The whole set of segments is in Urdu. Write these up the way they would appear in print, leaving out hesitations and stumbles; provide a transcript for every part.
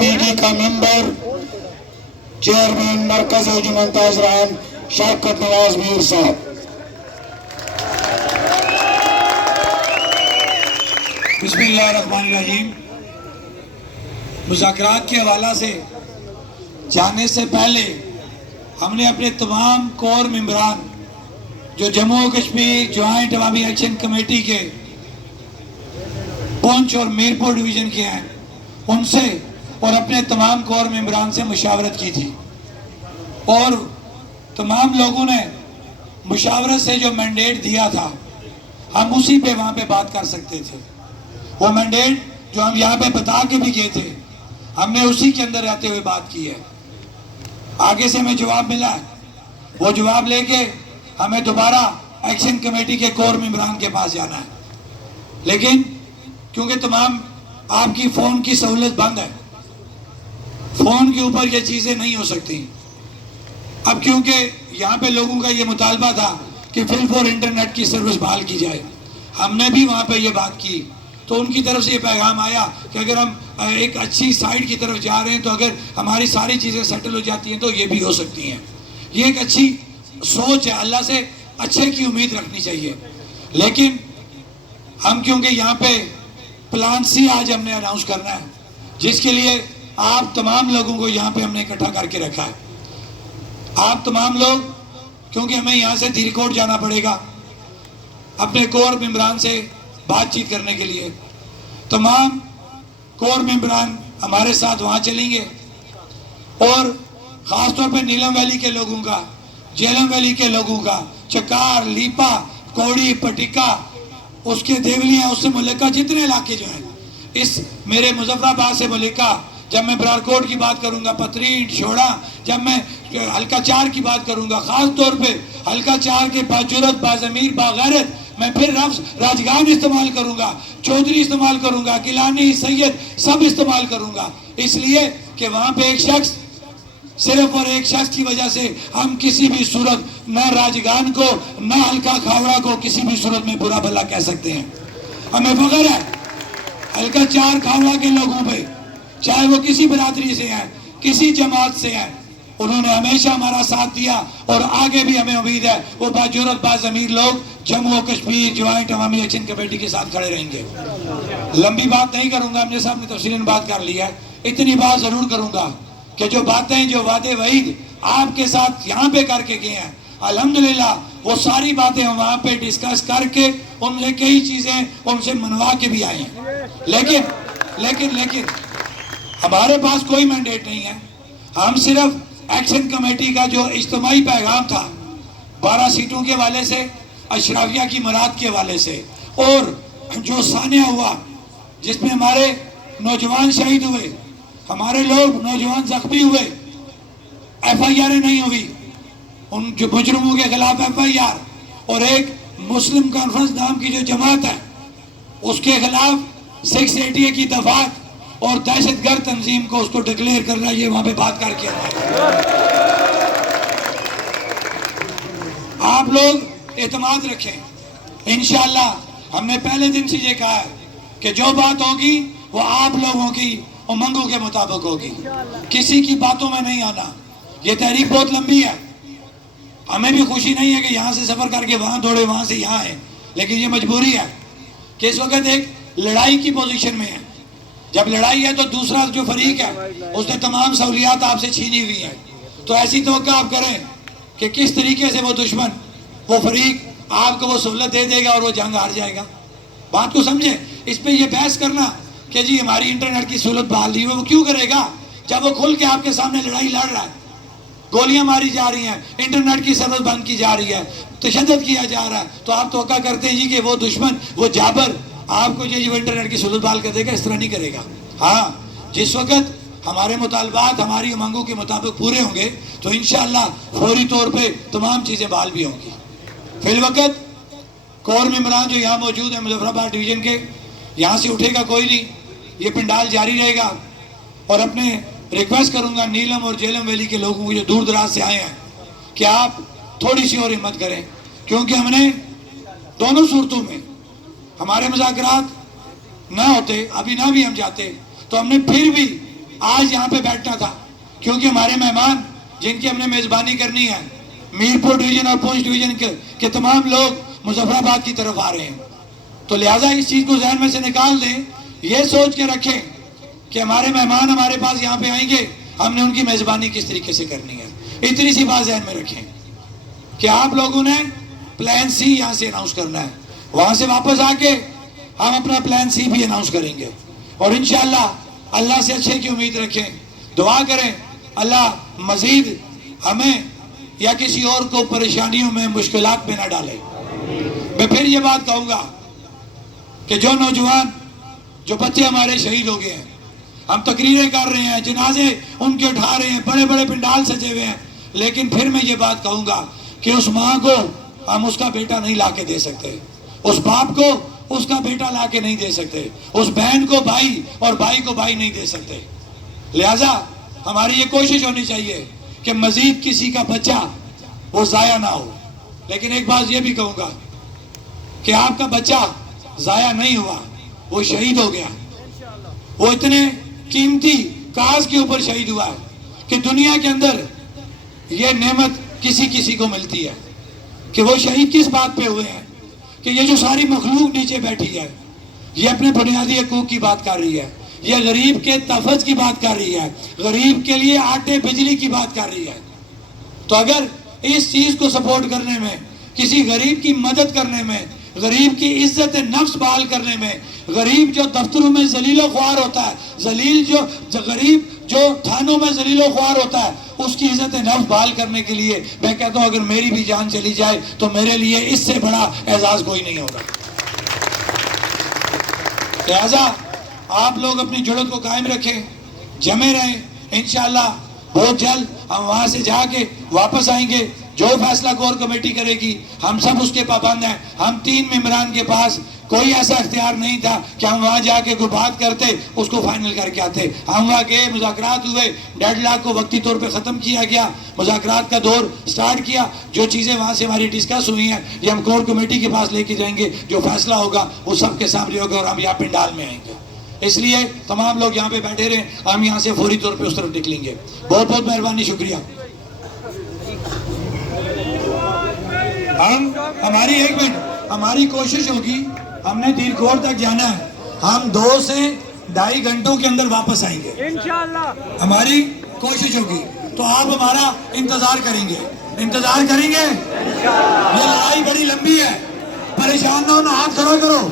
کمیٹی کا ممبر چیئرمین مرکز انجمن تاجران شوکت نواز میر صاحب۔ بسم اللہ الرحمن الرحیم۔ مذاکرات کے حوالہ سے جانے سے پہلے ہم نے اپنے تمام کور ممبران جو جموں و کشمیر جوائنٹ عوامی ایکشن کمیٹی کے پونچھ اور میرپور ڈویژن کے ہیں ان سے اور اپنے تمام کور ممبران سے مشاورت کی تھی، اور تمام لوگوں نے مشاورت سے جو مینڈیٹ دیا تھا ہم اسی پہ وہاں پہ بات کر سکتے تھے۔ وہ مینڈیٹ جو ہم یہاں پہ بتا کے بھی گئے تھے ہم نے اسی کے اندر رہتے ہوئے بات کی ہے۔ آگے سے ہمیں جواب ملا ہے، وہ جواب لے کے ہمیں دوبارہ ایکشن کمیٹی کے کور ممبران کے پاس جانا ہے، لیکن کیونکہ تمام آپ کی فون کی سہولت بند ہے، فون کے اوپر یہ چیزیں نہیں ہو سکتی۔ اب کیونکہ یہاں پہ لوگوں کا یہ مطالبہ تھا کہ فل فور انٹرنیٹ کی سروس بحال کی جائے، ہم نے بھی وہاں پہ یہ بات کی تو ان کی طرف سے یہ پیغام آیا کہ اگر ہم ایک اچھی سائٹ کی طرف جا رہے ہیں تو اگر ہماری ساری چیزیں سیٹل ہو جاتی ہیں تو یہ بھی ہو سکتی ہیں۔ یہ ایک اچھی سوچ ہے، اللہ سے اچھے کی امید رکھنی چاہیے، لیکن ہم کیونکہ یہاں پہ پلان سی آج ہم نے اناؤنس کرنا ہے جس کے لیے آپ تمام لوگوں کو یہاں پہ ہم نے اکٹھا کر کے رکھا ہے۔ آپ تمام لوگ، کیونکہ ہمیں یہاں سے دھیری کوٹ جانا پڑے گا اپنے کور ممبران سے بات چیت کرنے کے لیے، تمام کور ممبران ہمارے ساتھ وہاں چلیں گے، اور خاص طور پہ نیلم ویلی کے لوگوں کا، جیلم ویلی کے لوگوں کا، چکار، لیپا، کوڑی، پٹیکا، اس کے دیولیاں، اس سے ملکہ جتنے علاقے جو ہیں، اس میرے مظفر آباد سے ملکہ، جب میں برارکوٹ کی بات کروں گا، پترین، شوڑا، جب میں حلقہ 4 کی بات کروں گا، خاص طور پہ حلقہ 4 کے باجرت، باضمیر، باغیرت، میں پھر لفظ راجگان استعمال کروں گا، چودھری استعمال کروں گا، گیلانی، سید، سب استعمال کروں گا، اس لیے کہ وہاں پہ ایک شخص، صرف اور ایک شخص کی وجہ سے ہم کسی بھی صورت نہ راجگان کو نہ حلقہ کھاوڑا کو کسی بھی صورت میں برا بھلا کہہ سکتے ہیں۔ ہمیں فخر ہے حلقہ 4 کھاوڑا کے لوگوں پہ، چاہے وہ کسی برادری سے ہیں، کسی جماعت سے ہیں، انہوں نے ہمیشہ ہمارا ساتھ دیا، اور آگے بھی ہمیں امید ہے وہ باجرت، باضمیر لوگ جموں و کشمیر جوائنٹ عوامی ایکشن کمیٹی کے ساتھ کھڑے رہیں گے۔ لمبی بات نہیں کروں گا، ہم نے صاحب نے تفصیلاً بات کر لی ہے، اتنی بات ضرور کروں گا کہ جو باتیں، جو وعدے وعید آپ کے ساتھ یہاں پہ کر کے گئے ہیں، الحمدللہ وہ ساری باتیں ہم وہاں پہ ڈسکس کر کے ان سے کئی چیزیں ان سے منوا کے بھی آئے ہیں، لیکن ہمارے پاس کوئی مینڈیٹ نہیں ہے۔ ہم صرف ایکشن کمیٹی کا جو اجتماعی پیغام تھا 12 سیٹوں کے والے سے، اشرافیہ کی مراد کے والے سے، اور جو سانحہ ہوا جس میں ہمارے نوجوان شہید ہوئے، ہمارے لوگ نوجوان زخمی ہوئے، ایف آئی آر نہیں ہوئی، ان جو مجرموں کے خلاف ایف آئی آر، اور ایک مسلم کانفرنس نام کی جو جماعت ہے اس کے خلاف 680 کی دفعات اور دہشت گرد تنظیم کو اس کو ڈکلیئر کرنا، یہ وہاں پہ بات کر کے آپ لوگ اعتماد رکھیں۔ انشاءاللہ ہم نے پہلے دن سے یہ کہا ہے کہ جو بات ہوگی وہ آپ لوگوں کی امنگوں کے مطابق ہوگی، کسی کی باتوں میں نہیں آنا۔ یہ تحریک بہت لمبی ہے، ہمیں بھی خوشی نہیں ہے کہ یہاں سے سفر کر کے وہاں دوڑے، وہاں سے یہاں ہیں، لیکن یہ مجبوری ہے کہ اس وقت ایک لڑائی کی پوزیشن میں ہے۔ جب لڑائی ہے تو دوسرا جو فریق ہے اس نے تمام سہولیات آپ سے چھینی ہوئی ہیں، تو ایسی توقع آپ کریں کہ کس طریقے سے وہ دشمن، وہ فریق آپ کو وہ سہولت دے دے گا اور وہ جنگ ہار جائے گا۔ بات کو سمجھیں، اس پہ یہ بحث کرنا کہ جی ہماری انٹرنیٹ کی سہولت بحال نہیں ہوئی، وہ کیوں کرے گا جب وہ کھل کے آپ کے سامنے لڑائی لڑ رہا ہے، گولیاں ماری جا رہی ہیں، انٹرنیٹ کی سروس بند کی جا رہی ہے، تشدد کیا جا رہا ہے، تو آپ توقع کرتے ہیں جی کہ وہ دشمن، وہ جابر آپ کو جو انٹرنیٹ کی سہولت بحال کر دے گا، اس طرح نہیں کرے گا۔ ہاں، جس وقت ہمارے مطالبات ہماری امنگوں کے مطابق پورے ہوں گے تو انشاءاللہ فوری طور پہ تمام چیزیں بحال بھی ہوں گی۔ فی الوقت کور ممبران جو یہاں موجود ہیں مظفر آباد ڈویژن کے، یہاں سے اٹھے گا کوئی نہیں، یہ پنڈال جاری رہے گا، اور اپنے ریکویسٹ کروں گا نیلم اور جیلم ویلی کے لوگوں کو جو دور دراز سے آئے ہیں کہ آپ تھوڑی سی اور ہمت کریں، کیونکہ ہم نے دونوں صورتوں میں ہمارے مذاکرات نہ ہوتے، ابھی نہ بھی ہم جاتے، تو ہم نے پھر بھی آج یہاں پہ بیٹھنا تھا کیونکہ ہمارے مہمان جن کی ہم نے میزبانی کرنی ہے میرپور ڈویژن اور پونچھ ڈویژن کے تمام لوگ مظفر آباد کی طرف آ رہے ہیں. تو لہٰذا اس چیز کو ذہن میں سے نکال دیں, یہ سوچ کے رکھیں کہ ہمارے مہمان ہمارے پاس یہاں پہ آئیں گے, ہم نے ان کی میزبانی کس طریقے سے کرنی ہے. اتنی سی بات ذہن میں رکھیں کہ آپ لوگوں نے پلان سی یہاں سے اناؤنس کرنا ہے, وہاں سے واپس آ کے ہم اپنا پلان سی بھی اناؤنس کریں گے, اور انشاءاللہ اللہ سے اچھے کی امید رکھیں, دعا کریں اللہ مزید ہمیں یا کسی اور کو پریشانیوں میں مشکلات میں نہ ڈالے. میں پھر یہ بات کہوں گا کہ جو نوجوان جو بچے ہمارے شہید ہو گئے ہیں, ہم تقریریں کر رہے ہیں, جنازے ان کے اٹھا رہے ہیں, بڑے بڑے پنڈال سجے ہوئے ہیں, لیکن پھر میں یہ بات کہوں گا کہ اس ماں کو ہم اس کا بیٹا نہیں لا کے دے سکتے, اس باپ کو اس کا بیٹا لا کے نہیں دے سکتے, اس بہن کو بھائی اور بھائی کو بھائی نہیں دے سکتے. لہٰذا ہماری یہ کوشش ہونی چاہیے کہ مزید کسی کا بچہ وہ ضائع نہ ہو. لیکن ایک بات یہ بھی کہوں گا کہ آپ کا بچہ ضائع نہیں ہوا, وہ شہید ہو گیا. وہ اتنے قیمتی کاز کے اوپر شہید ہوا ہے کہ دنیا کے اندر یہ نعمت کسی کسی کو ملتی ہے کہ وہ شہید کس بات پہ ہوئے ہیں کہ یہ جو ساری مخلوق نیچے بیٹھی ہے یہ اپنے بنیادی حقوق کی بات کر رہی ہے, یہ غریب کے تحفظ کی بات کر رہی ہے, غریب کے لیے آٹے بجلی کی بات کر رہی ہے. تو اگر اس چیز کو سپورٹ کرنے میں, کسی غریب کی مدد کرنے میں, غریب کی عزت نفس بحال کرنے میں, غریب جو دفتروں میں ذلیل و خوار ہوتا ہے, غریب جو تھانوں میں ذلیل و خوار ہوتا ہے, اس کی عزت نفس بحال کرنے کے لیے میں کہتا ہوں اگر میری بھی جان چلی جائے تو میرے لیے اس سے بڑا اعزاز کوئی نہیں ہوگا. لہذا آپ لوگ اپنی جڑت کو قائم رکھیں, جمے رہیں. انشاءاللہ بہت جلد ہم وہاں سے جا کے واپس آئیں گے. جو فیصلہ کور کمیٹی کرے گی ہم سب اس کے پابند ہیں. ہم 3 ممبران کے پاس کوئی ایسا اختیار نہیں تھا کہ ہم وہاں جا کے کوئی بات کرتے اس کو فائنل کر کے آتے. ہم وہاں گئے, مذاکرات ہوئے, ڈیڈ لاک کو وقتی طور پہ ختم کیا گیا, مذاکرات کا دور سٹارٹ کیا. جو چیزیں وہاں سے ہماری ڈسکس ہوئی ہیں یہ ہم کور کمیٹی کے پاس لے کے جائیں گے, جو فیصلہ ہوگا وہ سب کے سامنے ہوگا اور ہم یہاں پنڈال میں آئیں گے. اس لیے تمام لوگ یہاں پہ بیٹھے رہیں, ہم یہاں سے فوری طور پہ اس طرف نکلیں گے. بہت بہت مہربانی, شکریہ. ہماری 1 منٹ ہماری کوشش ہوگی, ہم نے دیر کور تک جانا ہے, ہم 2 سے 2.5 گھنٹوں کے اندر واپس آئیں گے انشاءاللہ. ہماری کوشش ہوگی تو آپ ہمارا انتظار کریں گے, انتظار کریں گے. یہ لڑائی بڑی لمبی ہے, پریشان نہ ہونا, ہاتھ کھڑا کرو.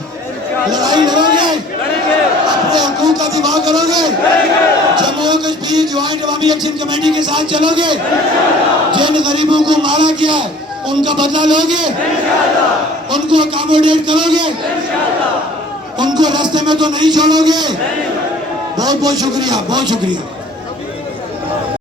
لڑائی لڑو گے, اپنے حقوق کا دفاع کرو گے, جموں کشمیر جوائنٹ عوامی ایکشن کمیٹی کے ساتھ چلو گے, جن غریبوں کو مارا گیا ہے ان کا بدلہ لو گے, ان کو اکاموڈیٹ کرو گے, ان کو راستے میں تو نہیں چھوڑو گے. بہت بہت شکریہ, بہت شکریہ.